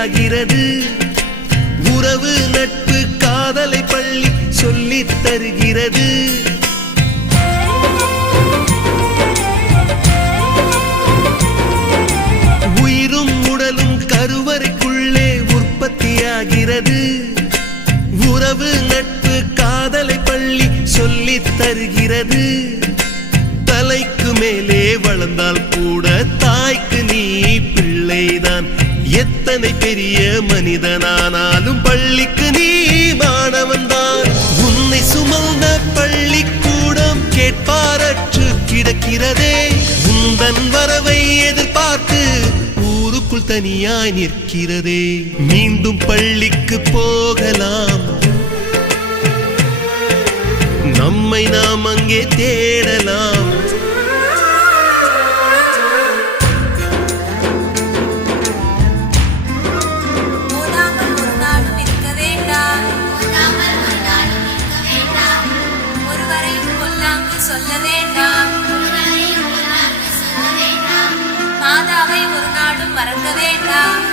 உற்பத்தியாகிறது. உறவு நட்பு காதலை பள்ளி சொல்லித் தருகிறது. உயிரும் உடலும் கருவறைக்குள்ளே உற்பத்தியாகிறது. உறவு நட்பு காதலை பள்ளி சொல்லித் தருகிறது. தலைக்கு மேலே வளர்ந்தால் கூட தாய்க்கு நீ பிள்ளைதான். எத்தனை பெரிய மனிதனானாலும் பள்ளிக்கு நீ மாணவன்தான். உன்னை சுமந்த பள்ளிக்கூடம் கேட்பாரற்று கிடக்கிறதே. உந்தன் வரவை எதிர்பார்த்து ஊருக்குள் தனியாய் நிற்கிறதே. மீண்டும் பள்ளிக்கு போகலாம், நம்மை நாம் அங்கே தேடலாம். சொல்ல வேண்டாம், மாதாவை ஒரு நாளும் மறக்க வேண்டாம்.